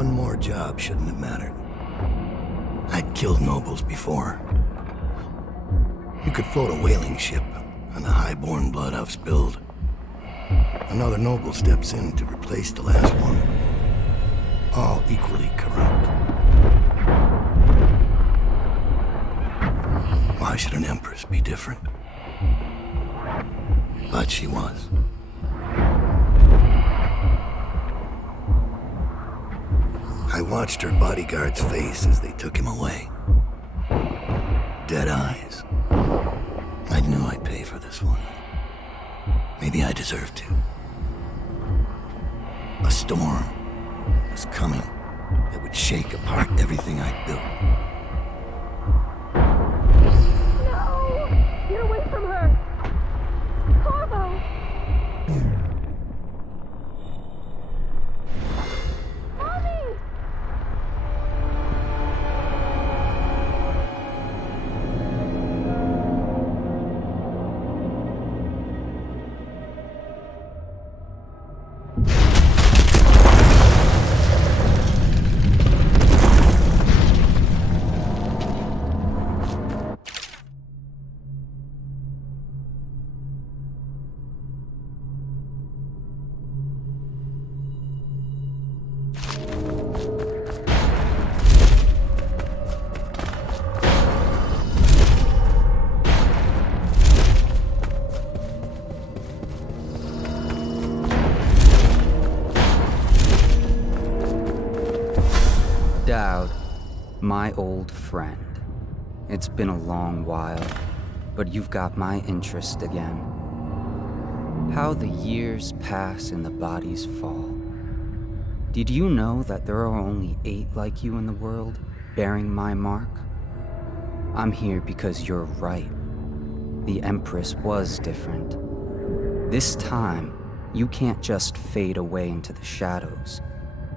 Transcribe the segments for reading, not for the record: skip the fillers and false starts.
one more job shouldn't have mattered. I'd killed nobles before. You could float a whaling ship on the high-born blood I've spilled. Another noble steps in to replace the last one. All equally corrupt. Why should an empress be different? But she was. I watched her bodyguard's face as they took him away. Dead eyes. I knew I'd pay for this one. Maybe I deserved to. A storm was coming that would shake apart everything I'd built. No! Get away from her! Corvo! Mommy! Dowd, my old friend. It's been a long while, but you've got my interest again. How the years pass and the bodies fall. Did you know that there are only 8 like you in the world, bearing my mark? I'm here because you're right. The Empress was different. This time, you can't just fade away into the shadows.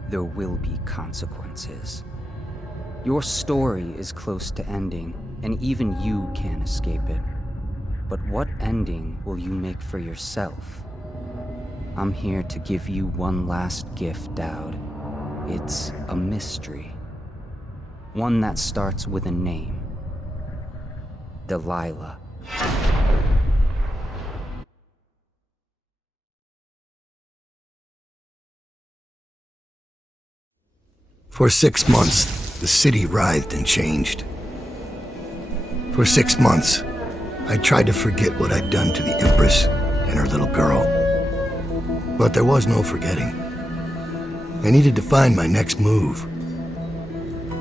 There will be consequences. Your story is close to ending, and even you can't escape it. But what ending will you make for yourself? I'm here to give you one last gift, Dowd. It's a mystery. One that starts with a name. Delilah. For 6 months, the city writhed and changed. For 6 months, I tried to forget what I'd done to the Empress and her little girl. But there was no forgetting. I needed to find my next move.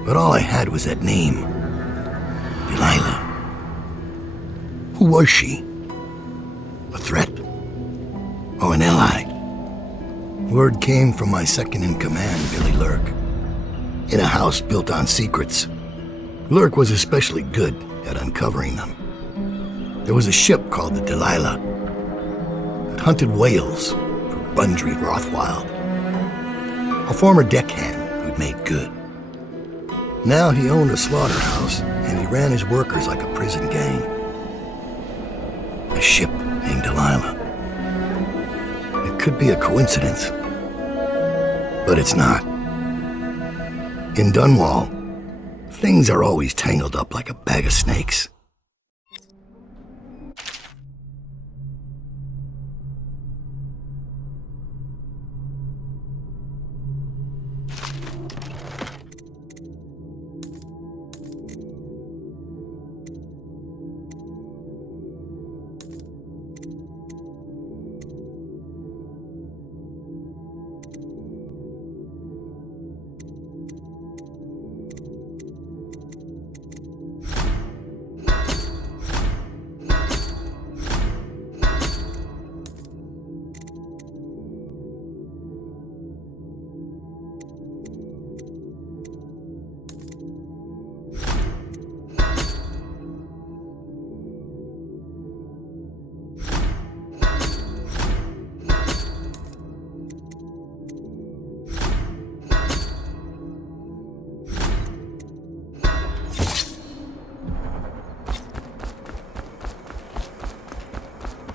But all I had was that name, Delilah. Who was she? A threat? Or an ally? Word came from my second-in-command, Billy Lurk. In a house built on secrets, Lurk was especially good at uncovering them. There was a ship called the Delilah that hunted whales for Bundry Rothwild, a former deckhand who'd made good. Now he owned a slaughterhouse, and he ran his workers like a prison gang. A ship named Delilah. It could be a coincidence, but it's not. In Dunwall, things are always tangled up like a bag of snakes.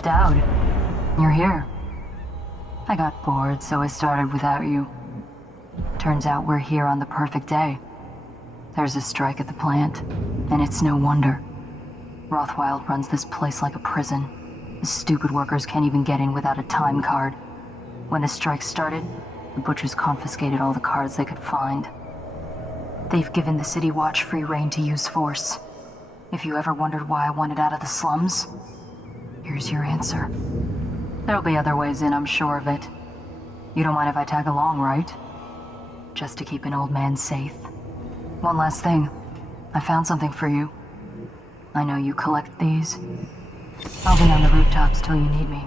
Dowd, you're here. I got bored, so I started without you. Turns out we're here on the perfect day. There's a strike at the plant, and it's no wonder. Rothwild runs this place like a prison. The stupid workers can't even get in without a time card. When the strike started, the butchers confiscated all the cards they could find. They've given the City Watch free rein to use force. If you ever wondered why I wanted out of the slums, here's your answer. There'll be other ways in, I'm sure of it. You don't mind if I tag along, right? Just to keep an old man safe. One last thing. I found something for you. I know you collect these. I'll be on the rooftops till you need me.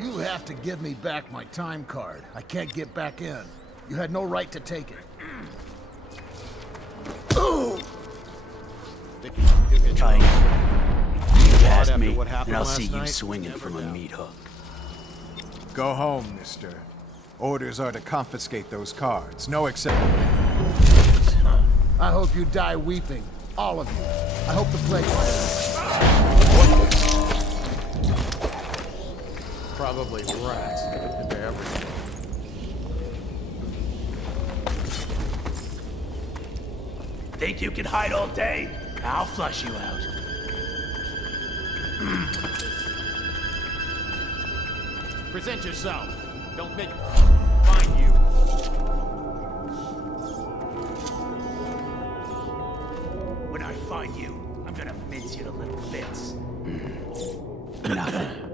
You have to give me back my time card. I can't get back in. You had no right to take it. Fine. You ask me, and I'll see you swinging from a meat hook. Go home, mister. Orders are to confiscate those cards. No exception. I hope you die weeping. All of you. I hope the plague... Probably rats. If they ever... Think you can hide all day? I'll flush you out. Present yourself. Don't make... Find you. When I find you, I'm gonna mince you to little bits. Nothing.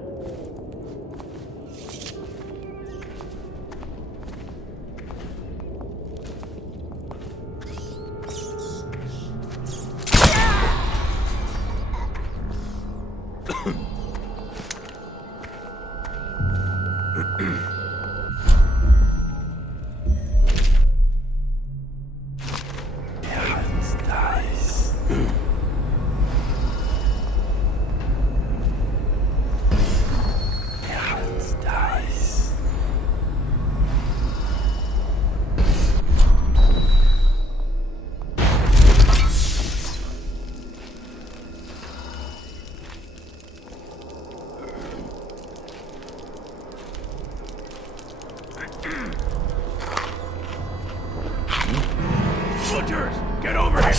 Butchers, get over here!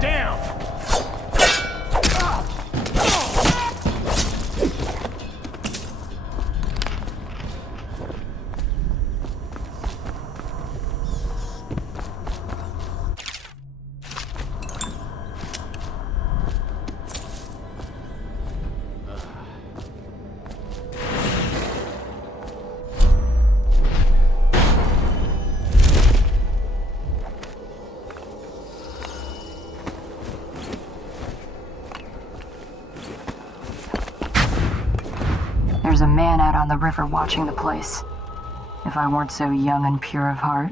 Down! There's a man out on the river watching the place. If I weren't so young and pure of heart,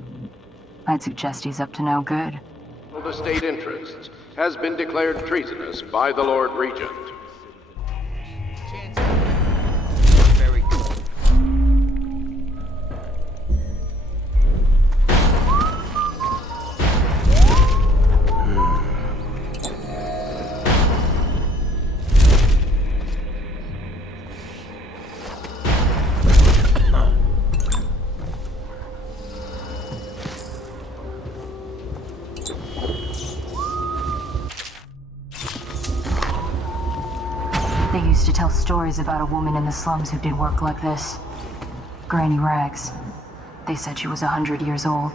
I'd suggest he's up to no good. The state interests has been declared treasonous by the Lord Regent. Very good. They used to tell stories about a woman in the slums who did work like this. Granny Rags. They said she was 100 years old.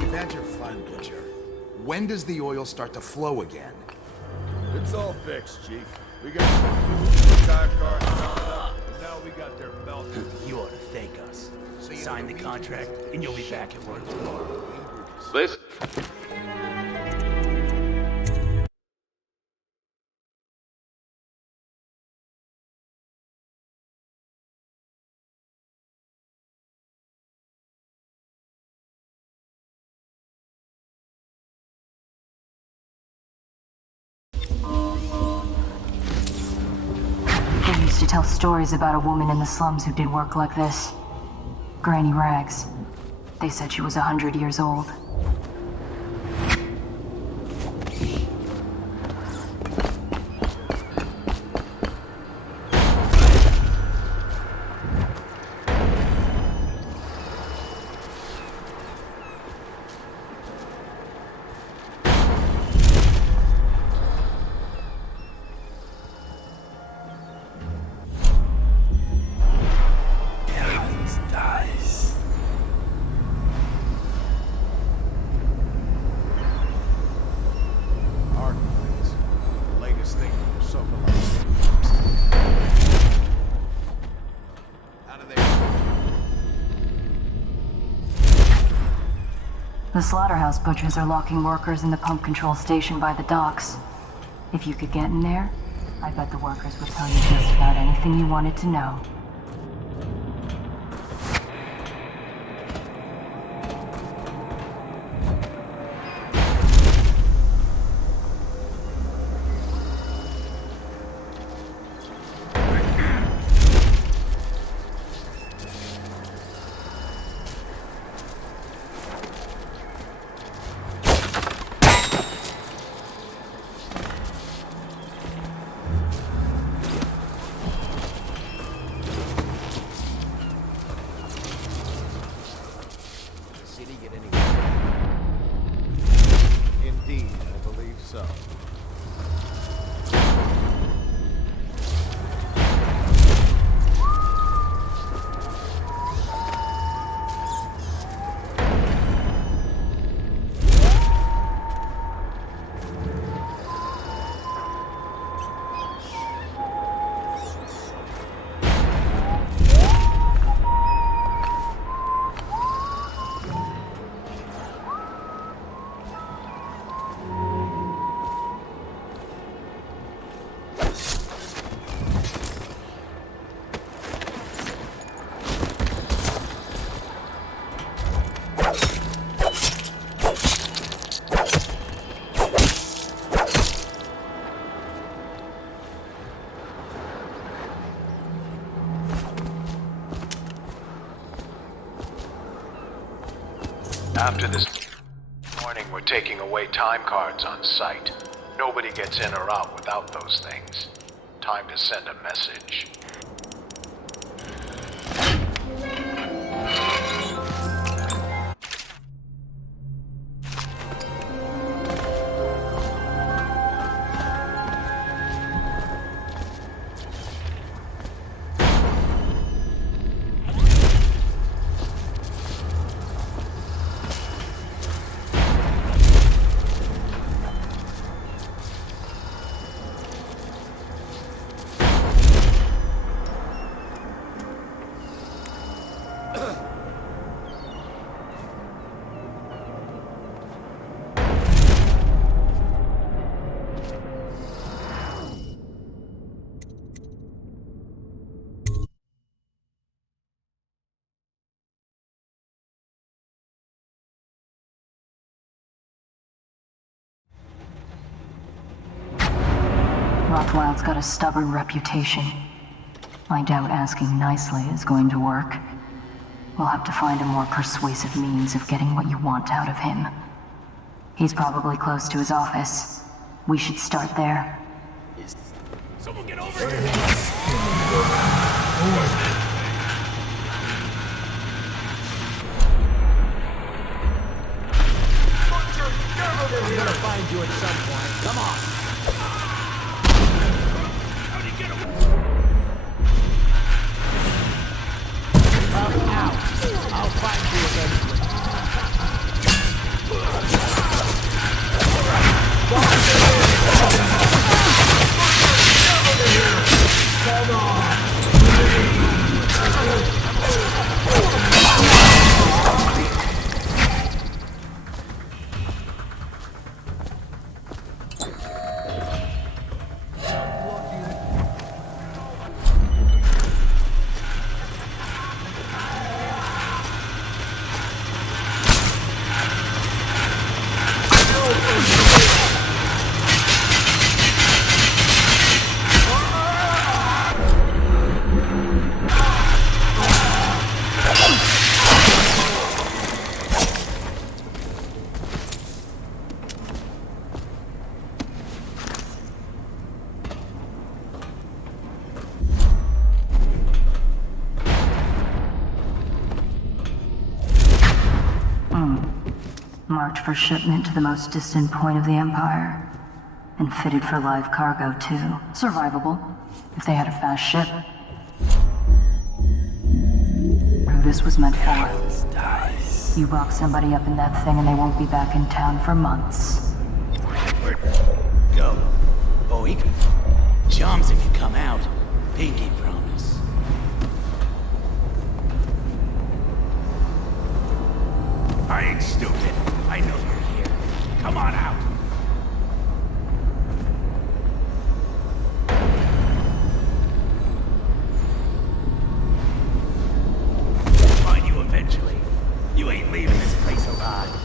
You've had your fun, Butcher. When does the oil start to flow again? It's all fixed, Chief. We got time cards mounted up, and now we got their melted. You ought to thank us. Sign the contract, and you'll be back at work tomorrow. This They used to tell stories about a woman in the slums who did work like this. Granny Rags. They said she was 100 years old. The slaughterhouse butchers are locking workers in the pump control station by the docks. If you could get in there, I bet the workers would tell you just about anything you wanted to know. Indeed, I believe so. After this morning, we're taking away time cards on site. Nobody gets in or out without those things. Time to send a message. Rothwild's got a stubborn reputation. I doubt asking nicely is going to work. We'll have to find a more persuasive means of getting what you want out of him. He's probably close to his office. We should start there. Someone get over here! Butcher, you at some point. Come on. How'd he get away? Now, I'll find you eventually. Come on. Marked for shipment to the most distant point of the Empire. And fitted for live cargo, too. Survivable, if they had a fast ship. Who this was meant for. You lock somebody up in that thing and they won't be back in town for months. Go. Boy, jumps if you come out. Pinky promise. I ain't stupid. I know you're here. Come on out. Find you eventually. You ain't leaving this place alive.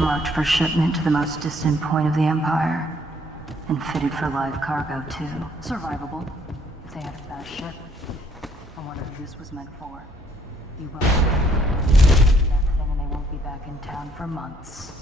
Marked for shipment to the most distant point of the Empire. And fitted for live cargo, too. Survivable, if they had a fast ship. I wonder who this was meant for. You won't. That thing and they won't be back in town for months.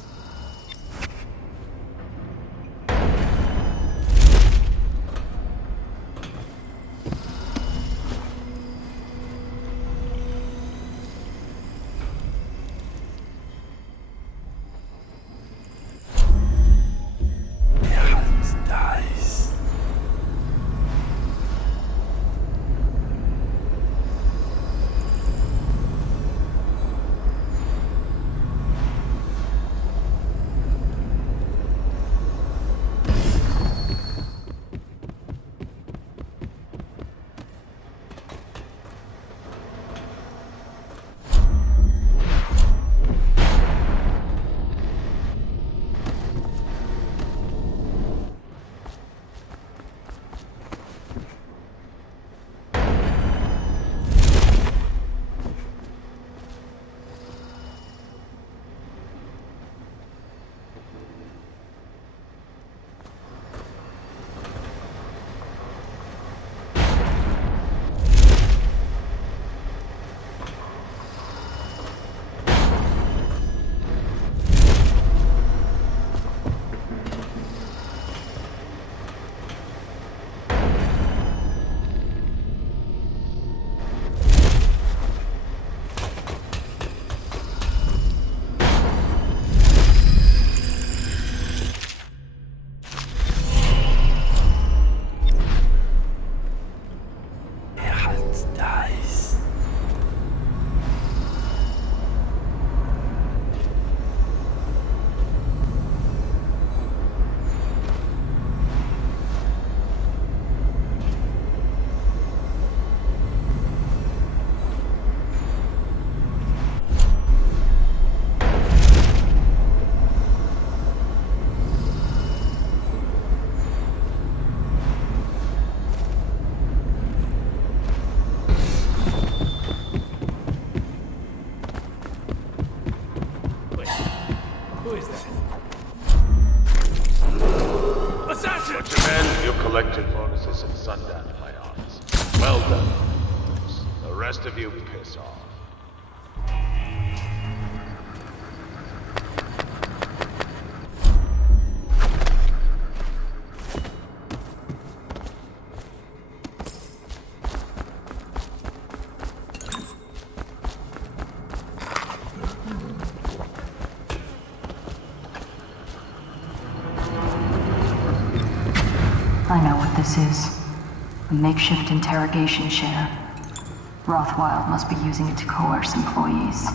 bonuses at sundown in my office. Well done. The rest of you piss off. I know what this is. A makeshift interrogation chair. Rothwild must be using it to coerce employees.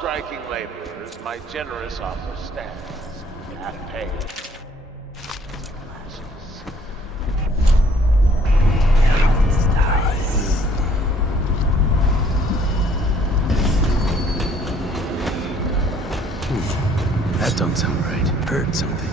striking laborers, my generous offer stands. At pay. That don't sound right. Heard something.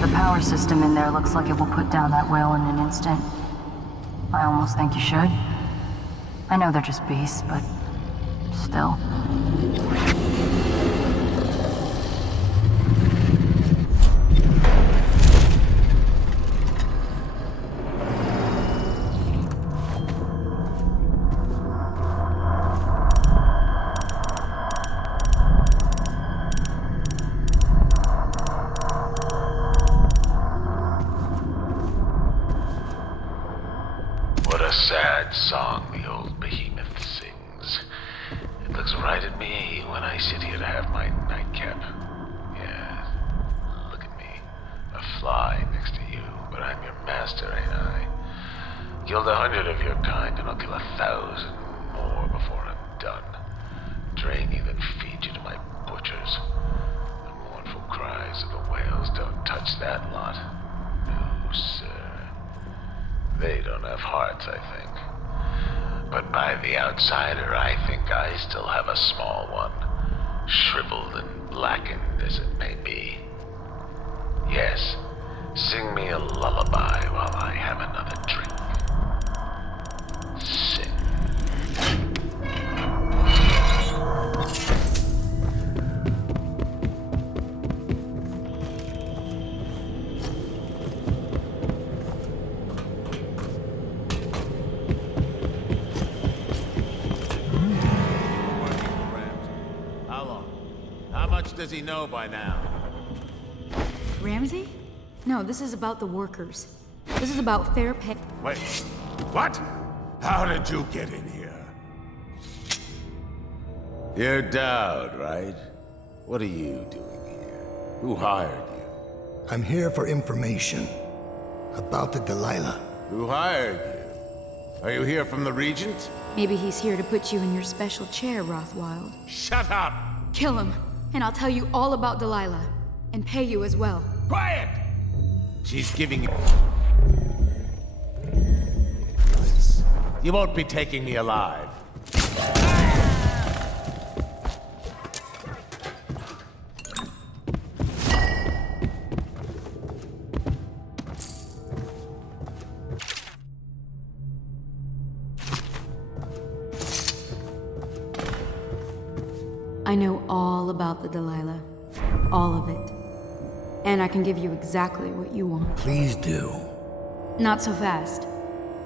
The power system in there looks like it will put down that whale in an instant. I almost think you should. I know they're just beasts, but still. What a sad song the old behemoth sings. It looks right at me when I sit here to have my nightcap. Yeah, look at me. A fly next to you, but I'm your master, ain't I? Killed 100 of your kind, and I'll kill 1,000 more before I'm done. Drain you, then feed you to my butchers. The mournful cries of the whales don't touch that lot. No, sir. They don't have hearts, I think. But by the outsider, I think I still have a small one. Shriveled and blackened as it may be. Yes, sing me a lullaby while I have another drink. Sing. How long? How much does he know by now? Ramsey? No, this is about the workers. This is about fair pay. Wait, what? How did you get in here? You're Dowd, right? What are you doing here? Who hired you? I'm here for information about the Delilah. Who hired you? Are you here from the Regent? Maybe he's here to put you in your special chair, Rothwild. Shut up! Kill him, and I'll tell you all about Delilah. And pay you as well. Quiet! She's giving you... You won't be taking me alive. I know all about the Delilah. All of it. And I can give you exactly what you want. Please do. Not so fast.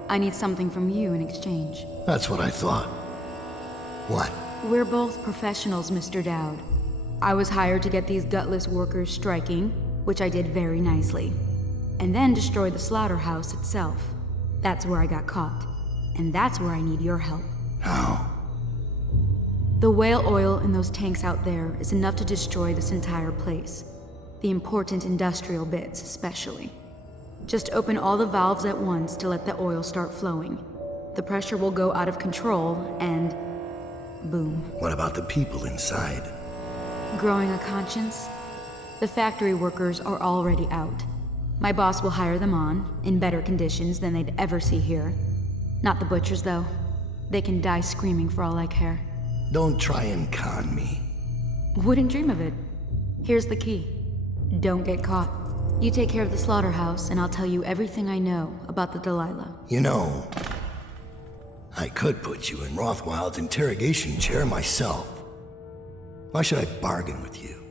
I need something from you in exchange. That's what I thought. What? We're both professionals, Mr. Dowd. I was hired to get these gutless workers striking, which I did very nicely. And then destroy the slaughterhouse itself. That's where I got caught. And that's where I need your help. How? The whale oil in those tanks out there is enough to destroy this entire place. The important industrial bits, especially. Just open all the valves at once to let the oil start flowing. The pressure will go out of control, and... boom. What about the people inside? Growing a conscience? The factory workers are already out. My boss will hire them on, in better conditions than they'd ever see here. Not the butchers, though. They can die screaming for all I care. Don't try and con me. Wouldn't dream of it. Here's the key. Don't get caught. You take care of the slaughterhouse, and I'll tell you everything I know about the Delilah. You know, I could put you in Rothwild's interrogation chair myself. Why should I bargain with you?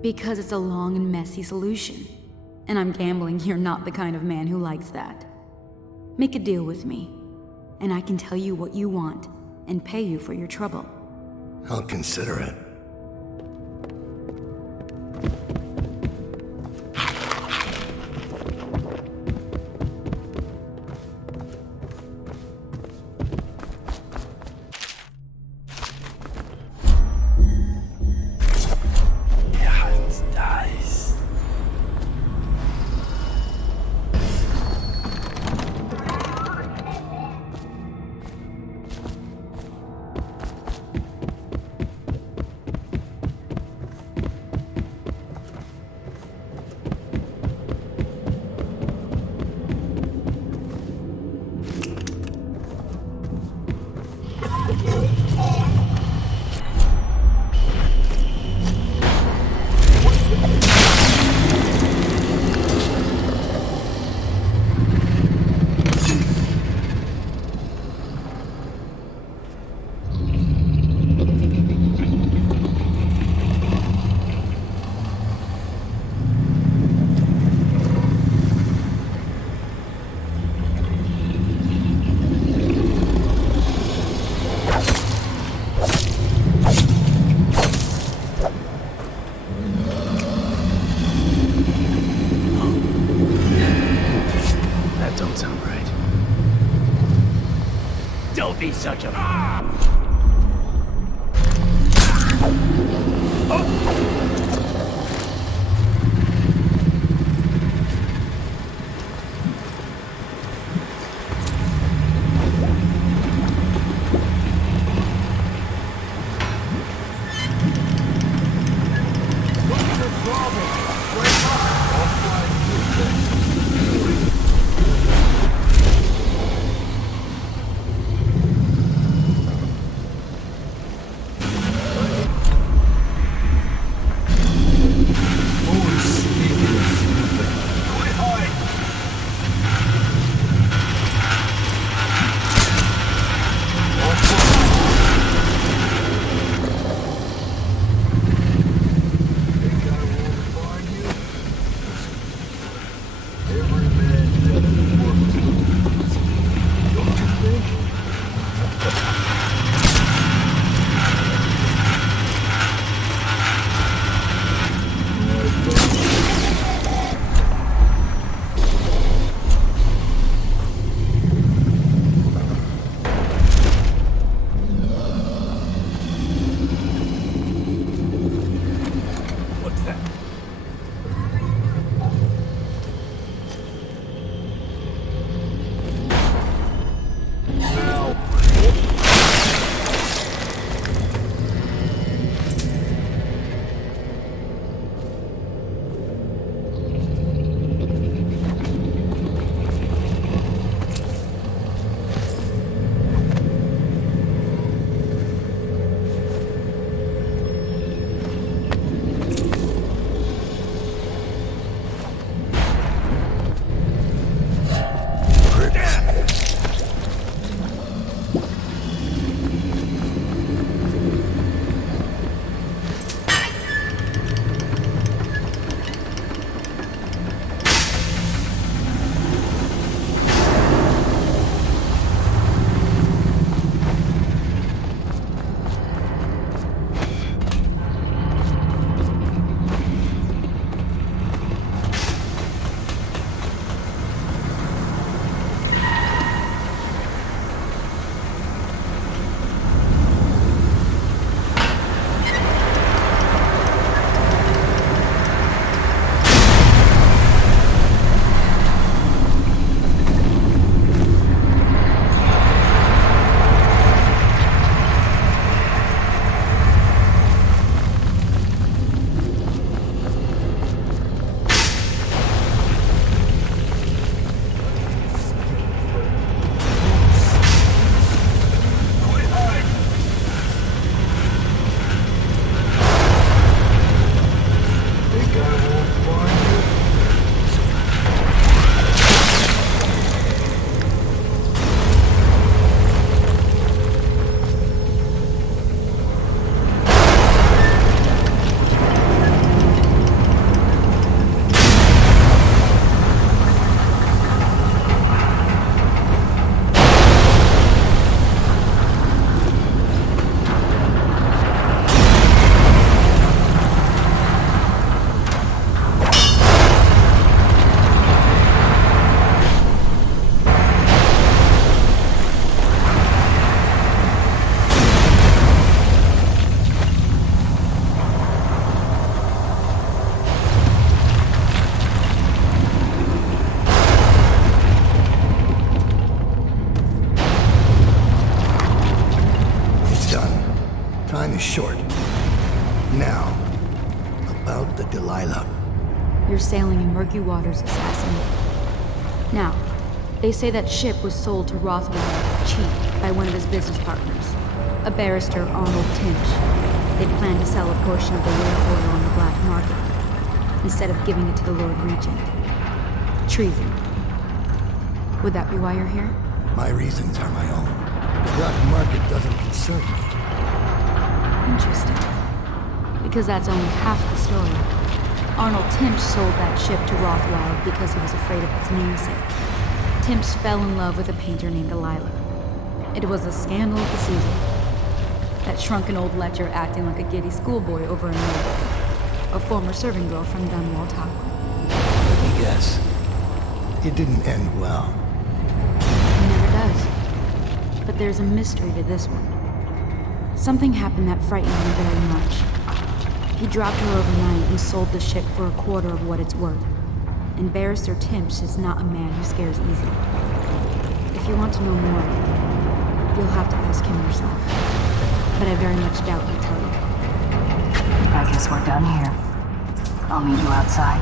Because it's a long and messy solution. And I'm gambling you're not the kind of man who likes that. Make a deal with me, and I can tell you what you want, and pay you for your trouble. I'll consider it. Don't be such a... Time is short. Now, about the Delilah. You're sailing in murky waters, assassin. Now, they say that ship was sold to Rothwell cheap by one of his business partners, a barrister, Arnold Timch. They plan to sell a portion of the whale oil on the black market, instead of giving it to the Lord Regent. Treason. Would that be why you're here? My reasons are my own. The black market doesn't concern me. Interesting. Because that's only half the story. Arnold Timch sold that ship to Rothwell because he was afraid of its namesake. Timch fell in love with a painter named Delilah. It was the scandal of the season. That shrunken old lecher acting like a giddy schoolboy over a meal. A former serving girl from Dunwall Tower. Let me guess. It didn't end well. It never does. But there's a mystery to this one. Something happened that frightened me very much. He dropped her overnight and sold the ship for a quarter of what it's worth. And Barrister Timps is not a man who scares easily. If you want to know more, you'll have to ask him yourself. But I very much doubt he'll tell you. I guess we're done here. I'll meet you outside.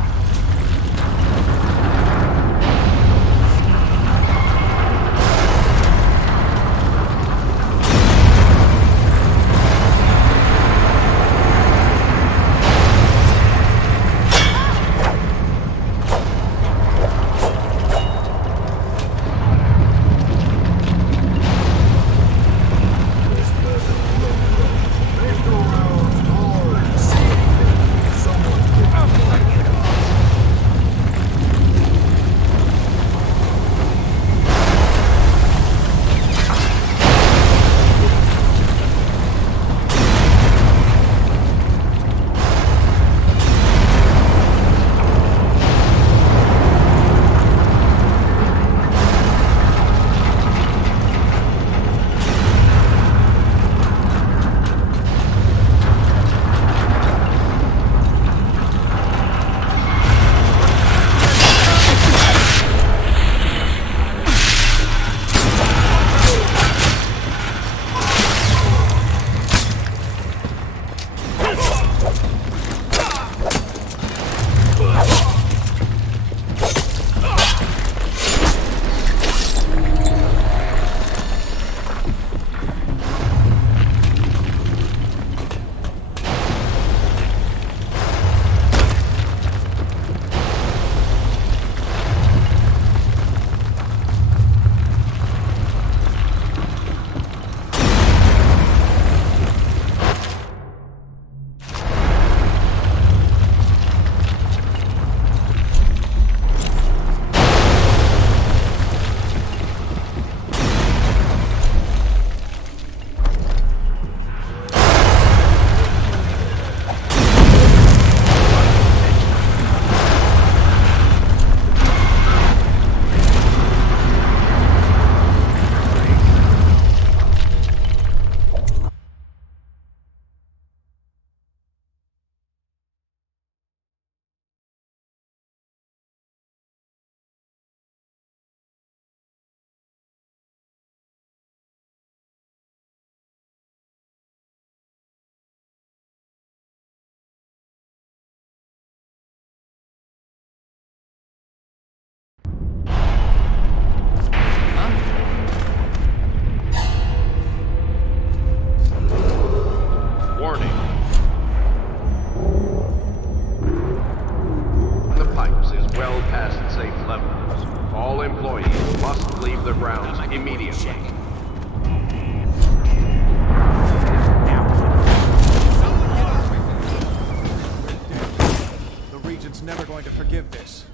Never going to forgive this.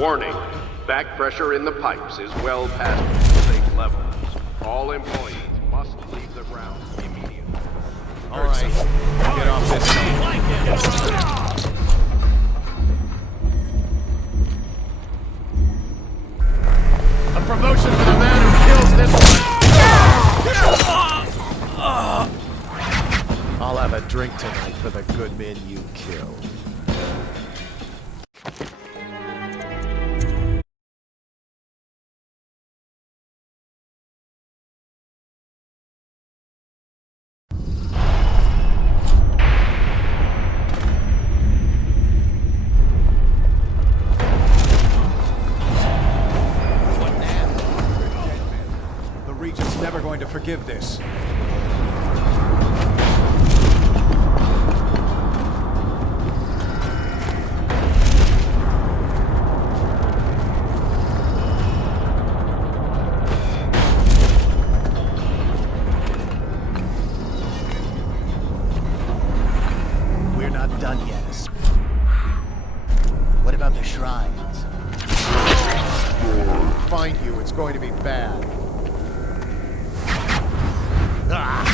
Warning. Back pressure in the pipes is well past safe levels. All employees must leave the grounds immediately. All right. Get off this thing. A promotion for the man who kills this one. I'll have a drink tonight for the good men you killed. Never going to forgive this. We're not done yet. What about the shrines? Find you, it's going to be bad. Ah,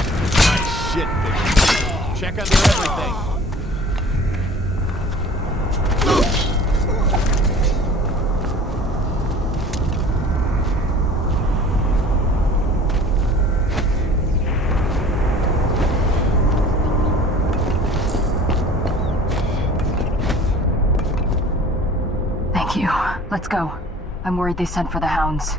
nice shit, baby. Check under everything. Thank you. Let's go. I'm worried they sent for the hounds.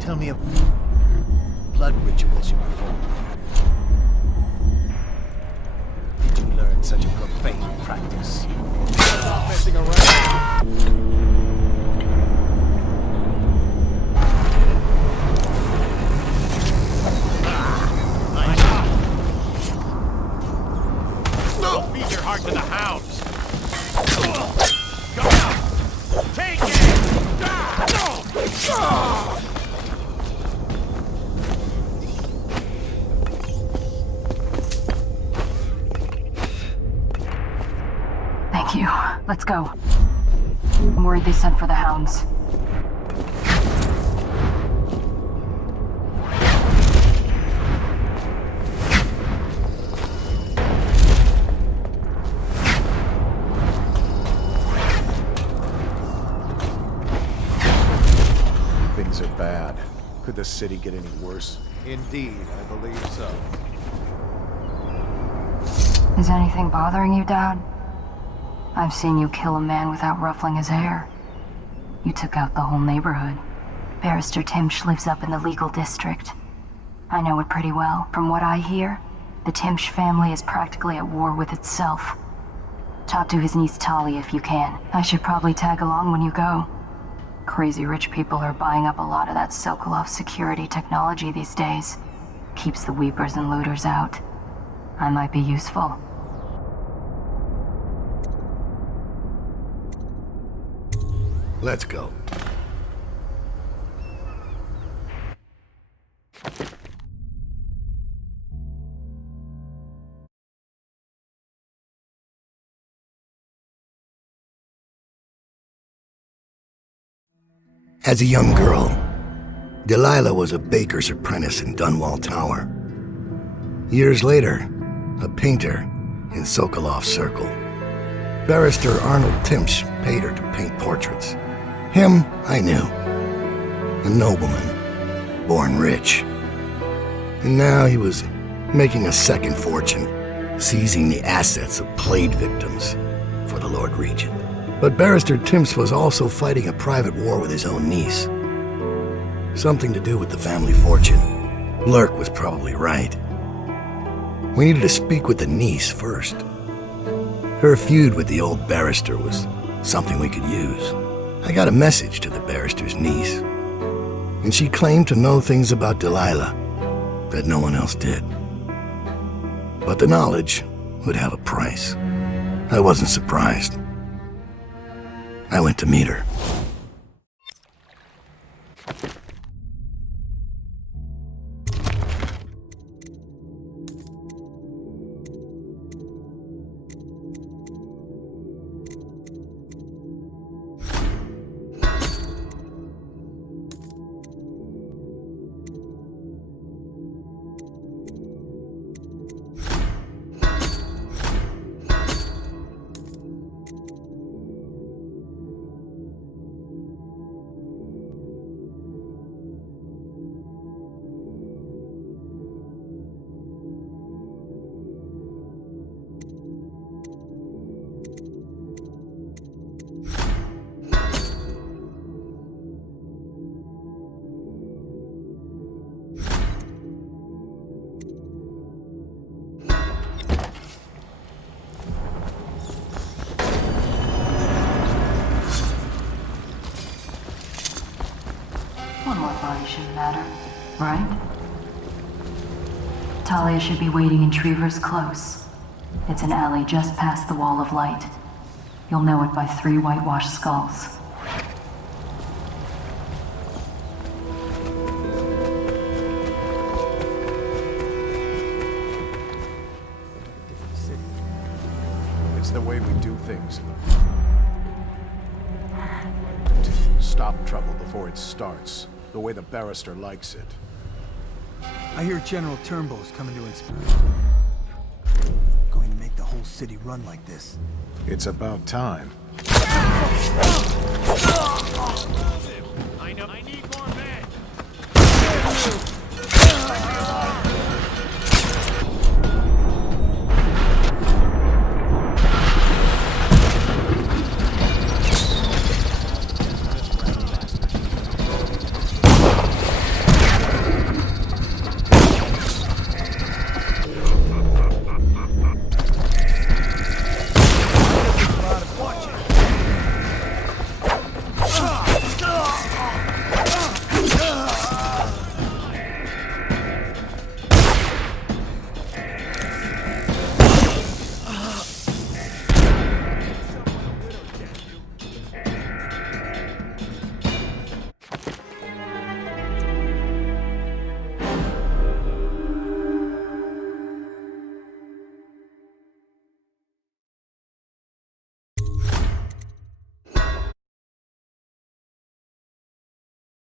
Tell me of blood rituals you perform. Did you learn such a profane practice? Stop messing around. Feed your heart to the hounds. Go out. Take it. Thank you. Let's go. I'm worried they sent for the hounds. Things are bad. Could the city get any worse? Indeed, I believe so. Is anything bothering you, Dad? I've seen you kill a man without ruffling his hair. You took out the whole neighborhood. Barrister Timsh lives up in the legal district. I know it pretty well. From what I hear, the Timsh family is practically at war with itself. Talk to his niece Tali if you can. I should probably tag along when you go. Crazy rich people are buying up a lot of that Sokolov security technology these days. Keeps the weepers and looters out. I might be useful. Let's go. As a young girl, Delilah was a baker's apprentice in Dunwall Tower. Years later, a painter in Sokolov's circle. Barrister Arnold Timsh paid her to paint portraits. Him, I knew. A nobleman, born rich. And now he was making a second fortune, seizing the assets of plague victims for the Lord Regent. But Barrister Timsh was also fighting a private war with his own niece. Something to do with the family fortune. Lurk was probably right. We needed to speak with the niece first. Her feud with the old barrister was something we could use. I got a message to the barrister's niece, and she claimed to know things about Delilah that no one else did. But the knowledge would have a price. I wasn't surprised. I went to meet her. Probably shouldn't matter, right? Talia should be waiting in Trevor's Close. It's an alley just past the Wall of Light. You'll know it by 3 whitewashed skulls. It's the way we do things. Stop trouble before it starts. The way the barrister likes it. I hear General Turnbow's coming to inspect. Going to make the whole city run like this. It's about time. I know. I need